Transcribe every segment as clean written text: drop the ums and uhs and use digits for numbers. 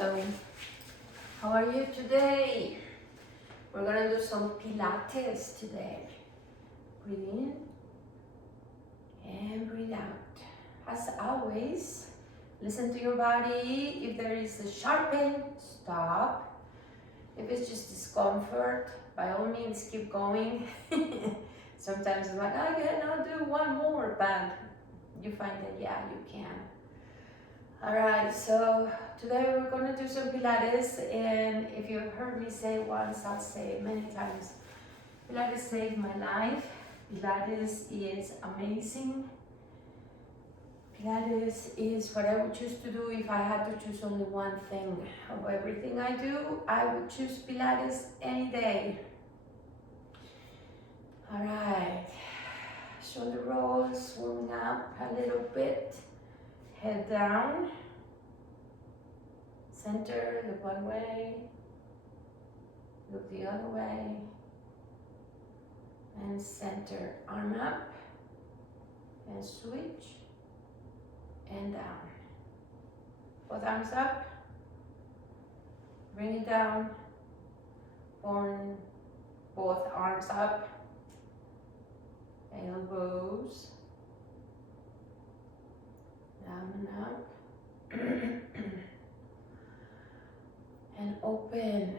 Hello, how are you today? We're gonna do some Pilates today. Breathe in and breathe out. As always, listen to your body. If there is a sharp pain, stop. If it's just discomfort, by all means keep going. Sometimes it's like, I cannot do one more, but you find that, yeah, you can. All right, so today we're going to do some Pilates, and if you've heard me say it once, I'll say it many times. Pilates saved my life. Pilates is amazing. Pilates is what I would choose to do if I had to choose only one thing. Of everything I do, I would choose Pilates any day. All right, shoulder rolls, warming up a little bit. Head down, center, look one way, look the other way, and center, arm up, and switch, and down. Both arms up, bring it down, form both arms up, elbows, down and up, and open,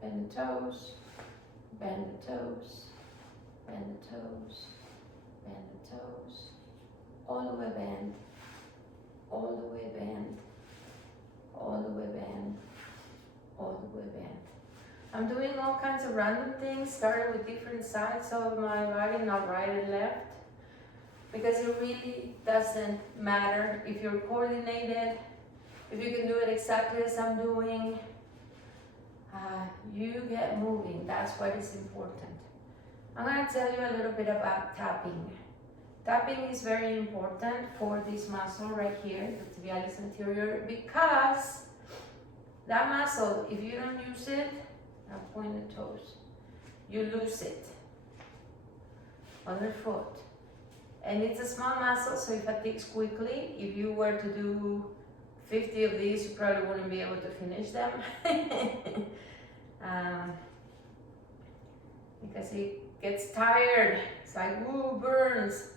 bend the toes, bend the toes, bend the toes, bend the toes, all the way bend, all the way bend, all the way bend, all the way bend. I'm doing all kinds of random things, starting with different sides of my body, not right and left. Because it really doesn't matter if you're coordinated, if you can do it exactly as I'm doing, you get moving. That's what is important. I'm going to tell you a little bit about tapping. Tapping is very important for this muscle right here, the tibialis anterior, because that muscle, if you don't use it, I'll point the toes, you lose it. Underfoot. And it's a small muscle, so it fatigues quickly. If you were to do 50 of these, you probably wouldn't be able to finish them. Because it gets tired. It's like, ooh, burns.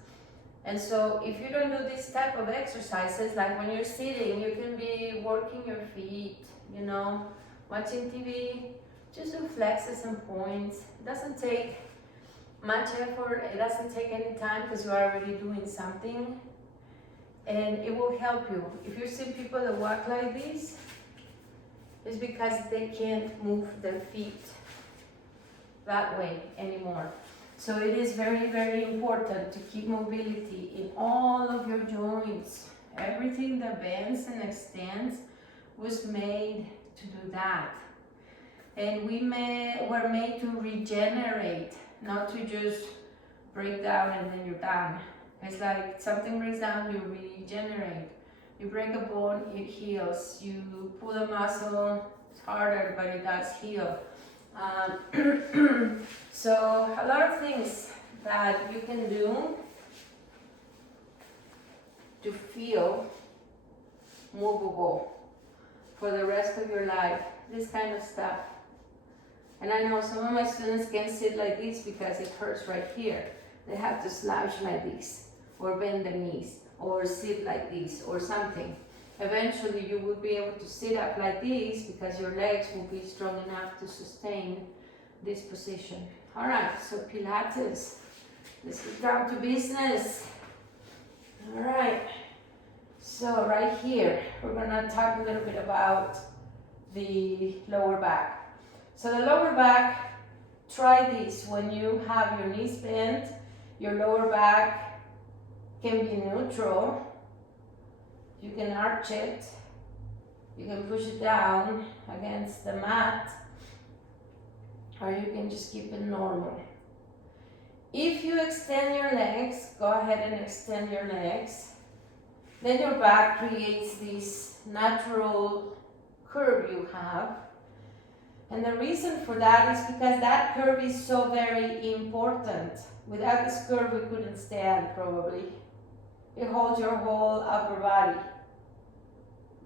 And so if you don't do this type of exercises, like when you're sitting, you can be working your feet, you know, watching TV, just do flexes and points. It doesn't take much effort, it doesn't take any time because you're already doing something, and it will help you. If you see people that walk like this, it's because they can't move their feet that way anymore. So it is very, very important to keep mobility in all of your joints. Everything that bends and extends was made to do that. And we were made to regenerate, not to just break down and then you're done. It's like something breaks down, you regenerate. You break a bone, it heals. You pull a muscle, it's harder, but it does heal. So a lot of things that you can do to feel movable for the rest of your life, this kind of stuff. And I know some of my students can't sit like this because it hurts right here. They have to slouch like this, or bend their knees, or sit like this, or something. Eventually you will be able to sit up like this because your legs will be strong enough to sustain this position. All right, so Pilates. Let's get down to business. All right, so right here, we're gonna talk a little bit about the lower back. So the lower back, try this when you have your knees bent, your lower back can be neutral. You can arch it, you can push it down against the mat, or you can just keep it normal. If you extend your legs, go ahead and extend your legs. Then your back creates this natural curve you have. And the reason for that is because that curve is so very important. Without this curve, we couldn't stand, probably. It holds your whole upper body.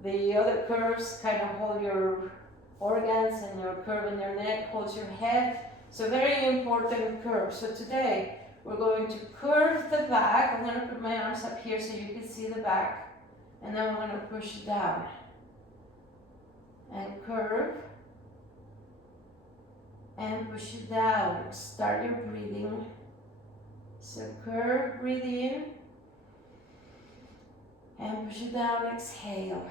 The other curves kind of hold your organs, and your curve in your neck holds your head. So very important curve. So today we're going to curve the back. I'm going to put my arms up here so you can see the back. And then I'm going to push down. And curve. And push it down. Start your breathing. So curve, breathe in. And push it down, exhale.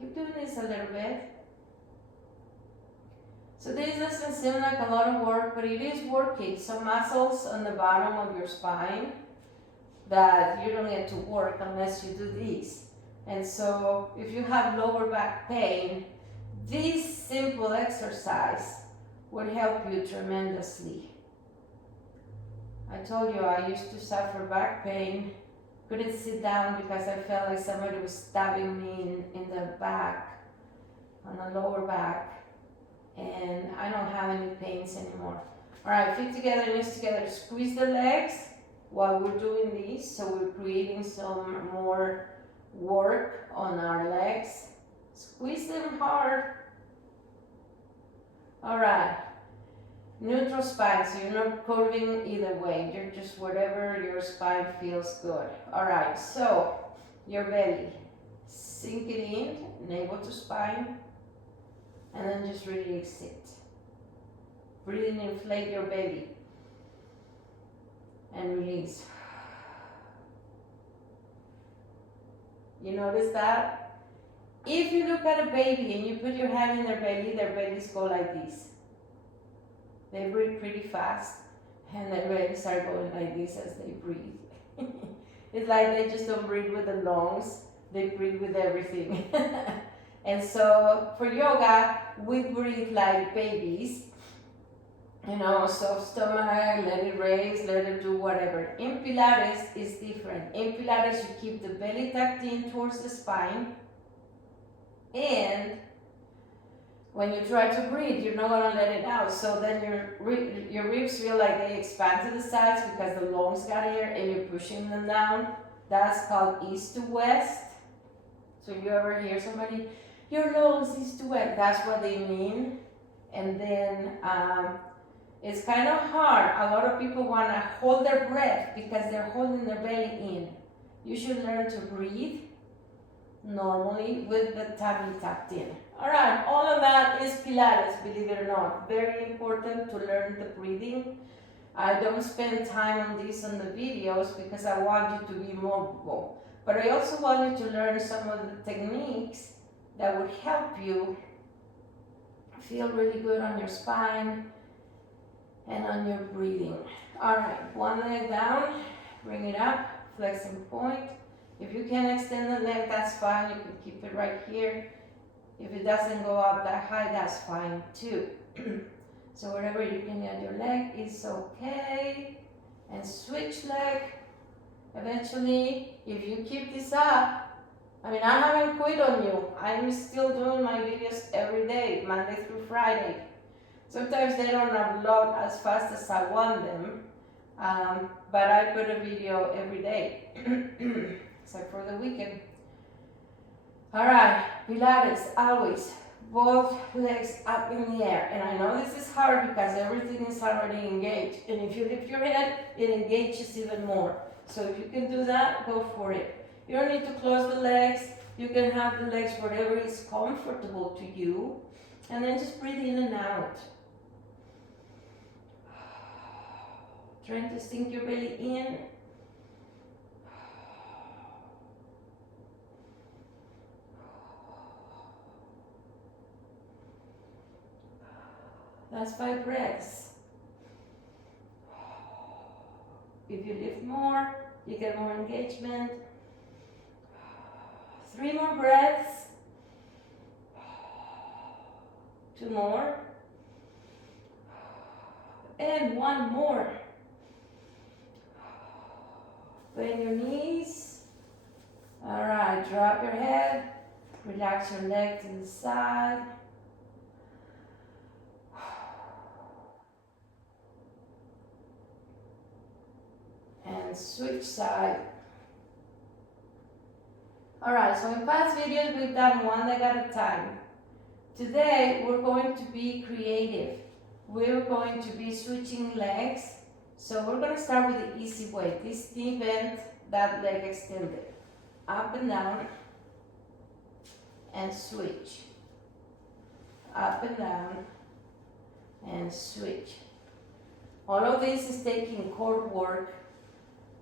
Keep doing this a little bit. So this doesn't seem like a lot of work, but it is working. Some muscles on the bottom of your spine that you don't get to work unless you do these. And so if you have lower back pain, this simple exercise would help you tremendously. I told you I used to suffer back pain. Couldn't sit down because I felt like somebody was stabbing me in the back, on the lower back. And I don't have any pains anymore. All right, feet together, knees together. Squeeze the legs while we're doing these. So we're creating some more work on our legs. Squeeze them hard. All right. Neutral spine, so you're not curving either way. You're just whatever your spine feels good. All right, so your belly. Sink it in, navel to spine. And then just release it. Breathe in, inflate your belly. And release. You notice that? If you look at a baby and you put your hand in their bellies go like this. They breathe pretty fast, and their bellies are going like this as they breathe. It's like they just don't breathe with the lungs, they breathe with everything. And so for yoga, we breathe like babies. You know, soft stomach, let it raise, let it do whatever. In Pilates, it's different. In Pilates, you keep the belly tucked in towards the spine. And when you try to breathe, you're not going to let it out. So then your ribs feel like they expand to the sides because the lungs got air and you're pushing them down. That's called east to west. So you ever hear somebody, your lungs east to west, that's what they mean. And then it's kind of hard. A lot of people want to hold their breath because they're holding their belly in. You should learn to breathe normally with the tummy tucked in. All right, all of that is Pilates, believe it or not. Very important to learn the breathing. I don't spend time on this on the videos because I want you to be mobile. But I also want you to learn some of the techniques that would help you feel really good on your spine and on your breathing. All right, one leg down, bring it up, flex and point. If you can extend the leg, that's fine. You can keep it right here. If it doesn't go up that high, that's fine too. So wherever you can get your leg is okay. And switch leg. Eventually, if you keep this up, I mean, I haven't quit on you. I'm still doing my videos every day, Monday through Friday. Sometimes they don't upload as fast as I want them, but I put a video every day, except for the weekend. All right, Pilates, always, both legs up in the air. And I know this is hard because everything is already engaged. And if you lift your head, it engages even more. So if you can do that, go for it. You don't need to close the legs. You can have the legs wherever is comfortable to you. And then just breathe in and out. Trying to sink your belly in. That's 5 breaths. If you lift more, you get more engagement. 3 more breaths. 2 more. And 1 more. Bend your knees. All right, drop your head. Relax your leg to the side. And switch side. Alright, so in past videos we've done one leg at a time. Today we're going to be creative. We're going to be switching legs. So we're going to start with the easy way. This knee bent, that leg extended. Up and down, and switch. Up and down, and switch. All of this is taking core work,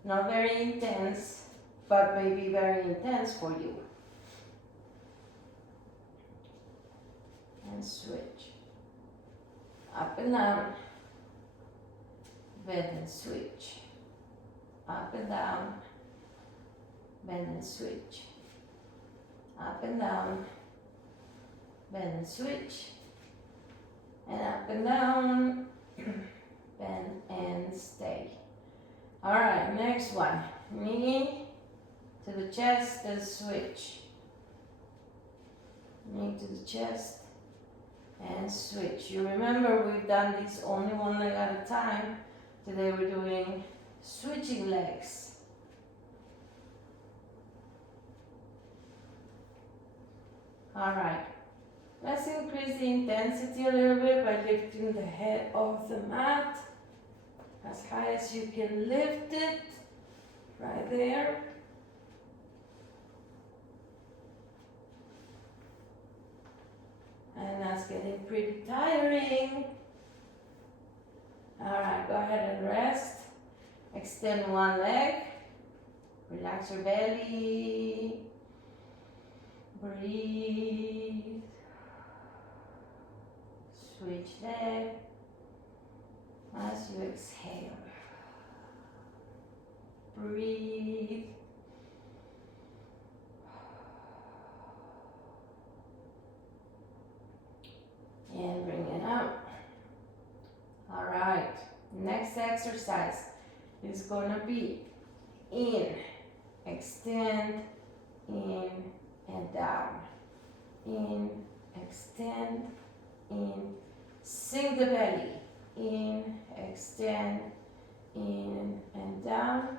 not very intense, but maybe very intense for you. And switch. Up and down, bend and switch. Up and down, bend and switch. Up and down, bend and switch. And up and down, bend and stay. Alright, next one. Knee to the chest and switch. Knee to the chest and switch. You remember we've done this only one leg at a time. Today we're doing switching legs. Alright, let's increase the intensity a little bit by lifting the head off the mat as high as you can lift it, right there. And that's getting pretty tiring. Alright, go ahead and rest. Extend one leg. Relax your belly. Breathe. Switch leg. As you exhale. Breathe. And bring it up. Alright, next exercise is gonna be in, extend, in, and down. In, extend, in, sink the belly. In, extend, in, and down.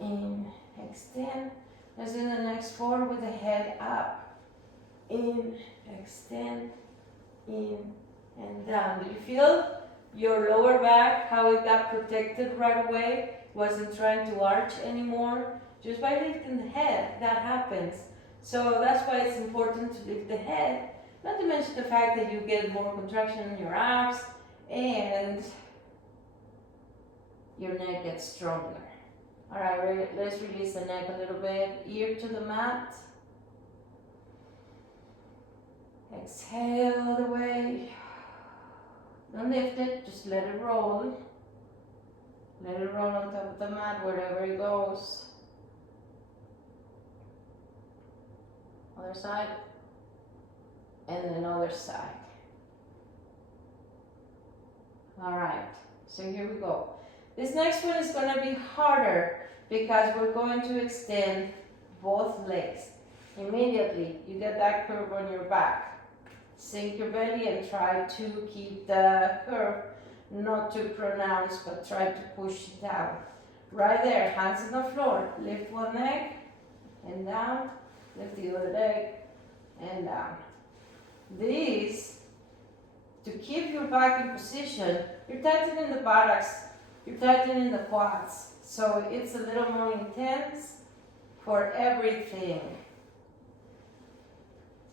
In, extend. Let's do the next four with the head up. In, extend, in, and down. Do you feel your lower back, how it got protected right away? Wasn't trying to arch anymore? Just by lifting the head, that happens. So that's why it's important to lift the head. Not to mention the fact that you get more contraction in your abs and your neck gets stronger. Alright, let's release the neck a little bit. Ear to the mat. Exhale all the way. Don't lift it, just let it roll. Let it roll on top of the mat wherever it goes. Other side. And then other side. Alright, so here we go. This next one is going to be harder because we're going to extend both legs. Immediately, you get that curve on your back. Sink your belly and try to keep the curve not too pronounced, but try to push it down. Right there, hands on the floor. Lift one leg and down. Lift the other leg and down. This, to keep your back in position, you're tightening the buttocks, you're tightening the quads. So it's a little more intense for everything.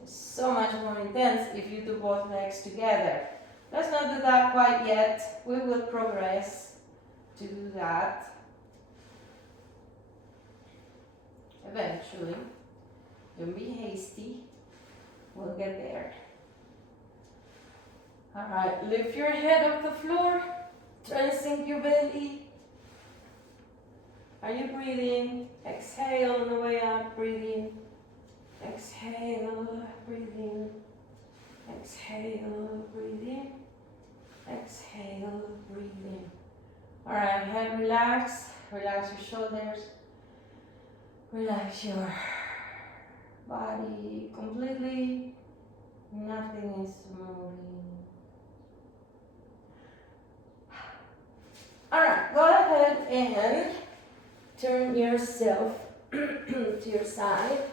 So much more intense if you do both legs together. Let's not do that quite yet. We will progress to do that eventually. Don't be hasty. We'll get there. Alright, lift your head off the floor. Try and sink your belly. Are you breathing? Exhale on the way up, breathing. Exhale, breathing. Exhale, breathing. Exhale, breathing. Alright, head relax. Relax your shoulders. Relax your body completely. Nothing is moving. Alright, go ahead and turn yourself to your side.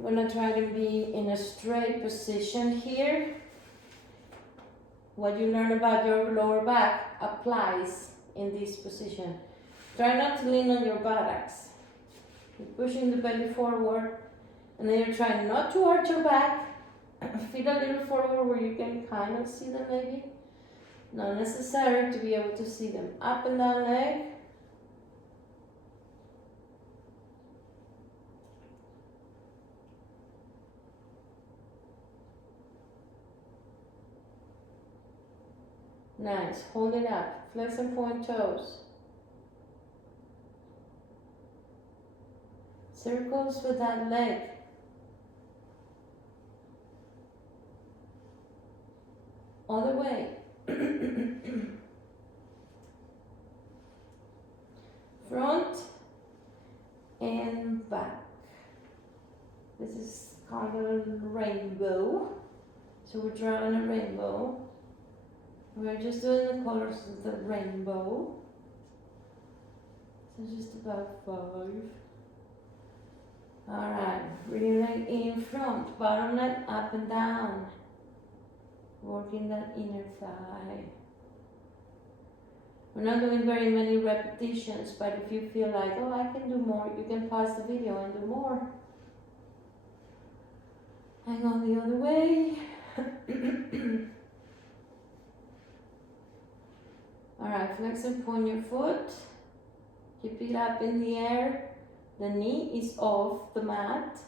I'm gonna try to be in a straight position here. What you learn about your lower back applies in this position. Try not to lean on your buttocks. You're pushing the belly forward, and then you're trying not to arch your back. Feet a little forward where you can kind of see them maybe. Not necessary to be able to see them. Up and down leg. Nice. Hold it up. Flex and point toes. Circles with that leg. Other way. Front and back. This is called a rainbow. So we're drawing a rainbow. We're just doing the colors of the rainbow. So just about 5. Alright, bring leg in front, bottom leg up and down. Working that inner thigh. We're not doing very many repetitions, but if you feel like, oh, I can do more, you can pause the video and do more. Hang on the other way. Alright, flex and point your foot. Keep it up in the air. The knee is off the mat.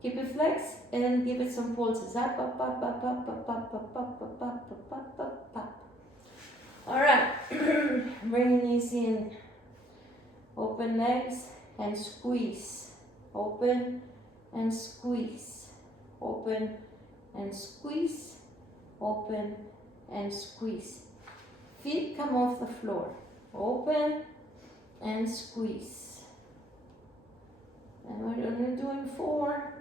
Keep it flexed and give it some pulses. Up, up, up, up, up, up, up, up, up, up, up, up, up, up. Alright, bring knees in. Open legs and squeeze. Open and squeeze. Open and squeeze. Open and squeeze. Feet come off the floor. Open and squeeze. And we're only doing 4.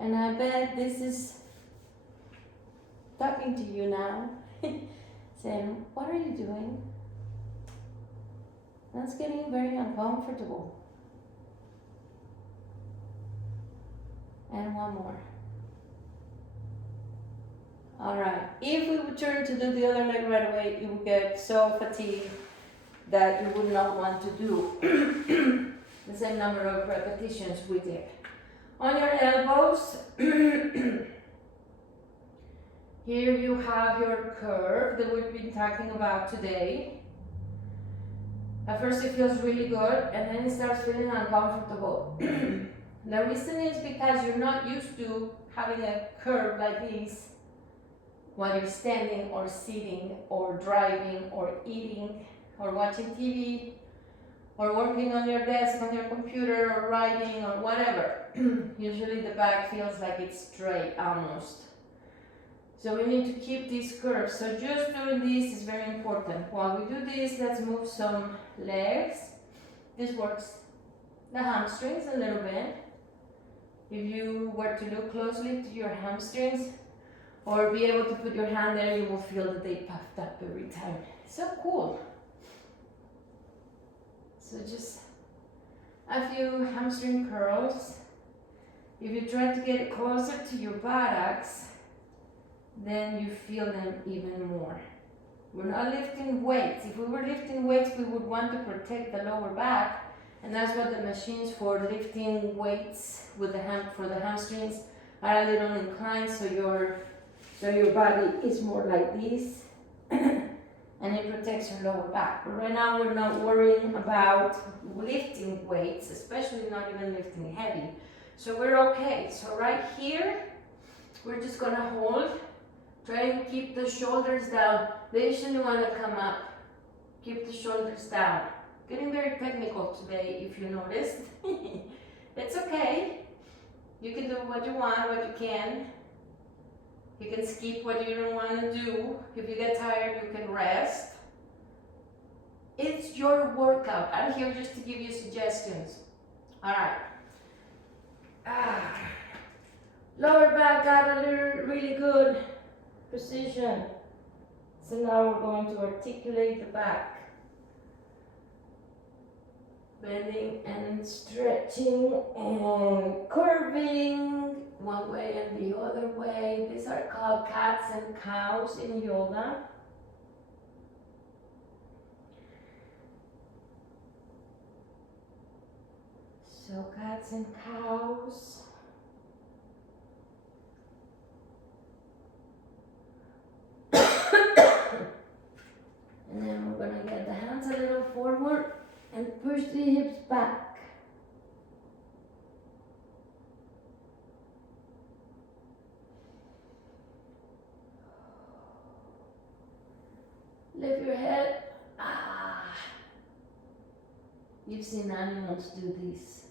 And I bet this is talking to you now, saying, what are you doing? That's getting very uncomfortable. And one more. Alright, if we would turn to do the other leg right away, you would get so fatigued that you would not want to do the same number of repetitions we did. On your elbows, here you have your curve that we've been talking about today. At first it feels really good, and then it starts feeling uncomfortable. The reason is because you're not used to having a curve like this while you're standing or sitting or driving or eating or watching TV or working on your desk, on your computer, or writing, or whatever. Usually the back feels like it's straight almost. So we need to keep this curve. So just doing this is very important. While we do this, let's move some legs. This works the hamstrings a little bit. If you were to look closely to your hamstrings, or be able to put your hand there, you will feel that they puffed up every time. So cool. So just a few hamstring curls. If you try to get closer to your buttocks, then you feel them even more. We're not lifting weights. If we were lifting weights, we would want to protect the lower back, and that's what the machines for lifting weights with for the hamstrings are a little inclined, so your body is more like this. And it protects your lower back. But right now we're not worrying about lifting weights, especially not even lifting heavy. So we're okay. So right here, we're just gonna hold. Try and keep the shoulders down. They shouldn't wanna come up. Keep the shoulders down. Getting very technical today, if you noticed. It's okay. You can do what you want, what you can. You can skip what you don't want to do. If you get tired, you can rest. It's your workout. I'm here just to give you suggestions. Alright. Lower back got a really good position. So now we're going to articulate the back. Bending and stretching and curving one way and the other way. These are called cats and cows in yoga. So cats and cows. And then we're gonna get the hands a little forward and push the hips back. Lift your head. You've seen animals do this.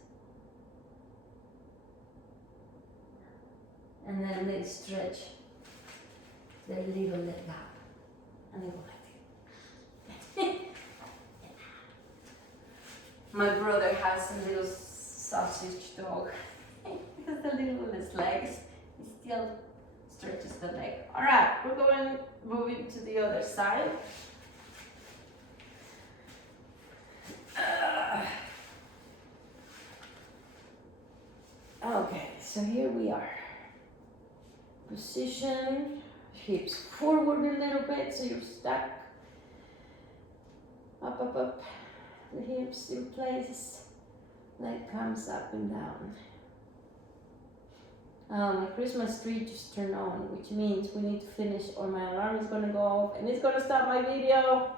And then they stretch their little leg up. And they go like this. My brother has a little sausage dog. He has the littlest legs. He still stretches the leg. Alright, we're going moving to the other side. Okay, so here we are. Position, hips forward a little bit so you're stuck. Up, up, up. The hips in place. Leg comes up and down. My Christmas tree just turned on, which means we need to finish or my alarm is gonna go off and it's gonna stop my video.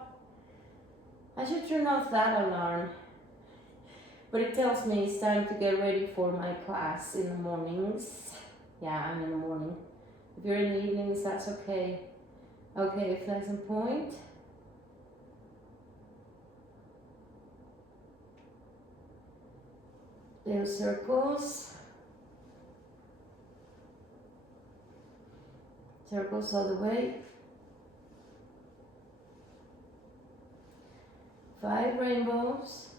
I should turn off that alarm. But it tells me it's time to get ready for my class in the mornings. Yeah, I'm in the morning. If you're in the evenings, that's okay. Okay, flex and point. Little circles. Circles all the way. 5 rainbows.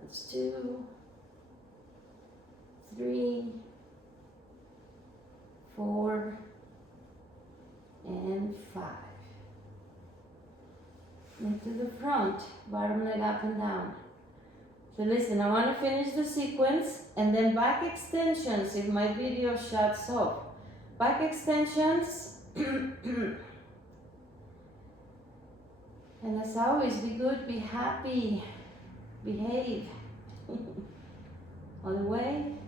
That's 2, 3, 4, and 5. Move to the front, bottom leg up and down. So listen, I want to finish the sequence and then back extensions if my video shuts off. Back extensions. And as always, be good, be happy, behave. All the way.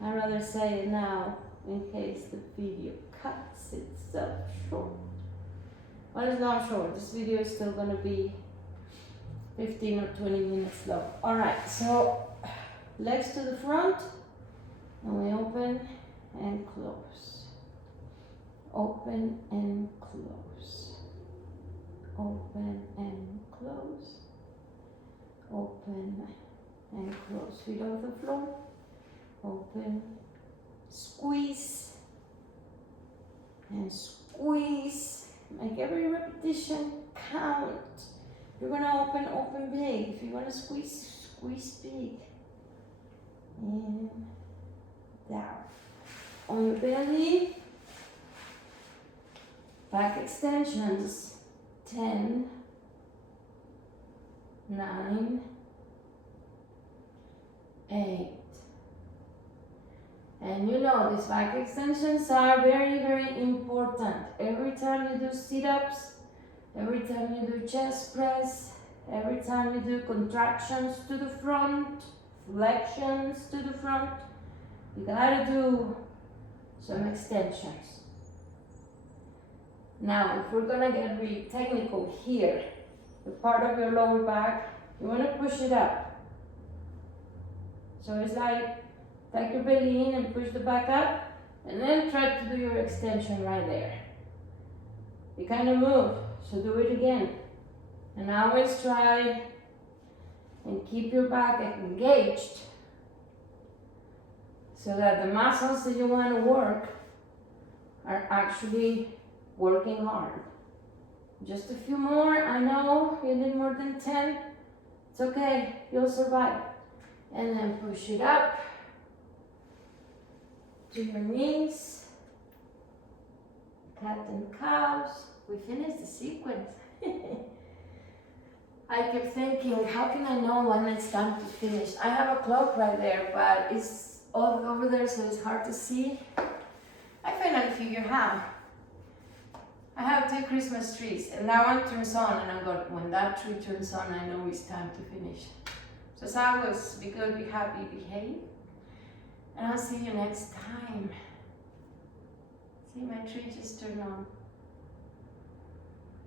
I'd rather say it now in case the video cuts itself short. Well, it's not short. This video is still going to be 15 or 20 minutes long. Alright, so legs to the front and we open and close. Open and close. Open and close. Open and close. Feet off the floor. Open. Squeeze. And squeeze. Make every repetition count. You're gonna open, open big. If you wanna squeeze, squeeze big. And down. On your belly. Back extensions. 10, 9, 8. And you know these back extensions are very, very important. Every time you do sit-ups, every time you do chest press, every time you do contractions to the front, flexions to the front, you gotta do some extensions. Now, if we're gonna get really technical here, the part of your lower back, you wanna push it up. So it's like, take your belly in and push the back up, and then try to do your extension right there. You kind of move, so do it again. And always try and keep your back engaged so that the muscles that you want to work are actually working hard. Just a few more. I know you need more than 10. It's okay, you'll survive. And then push it up to your knees. Cat and cows. We finished the sequence. I I kept thinking, how can I know when it's time to finish? I have a clock right there, but it's all over there, so it's hard to see. I finally figured how. I have 2 Christmas trees, and that one turns on, and I'm going, when that tree turns on, I know it's time to finish. So as always, be good, be happy, behave, and I'll see you next time. See, my tree just turned on.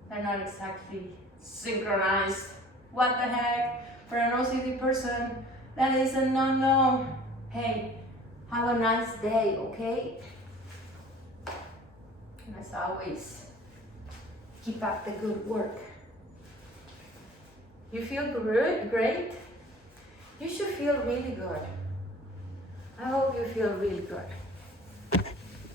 They're not exactly synchronized. What the heck? For an OCD person, that is a no-no. Hey, have a nice day, okay? And as always, keep up the good work. You feel good? Great? You should feel really good. I hope you feel really good.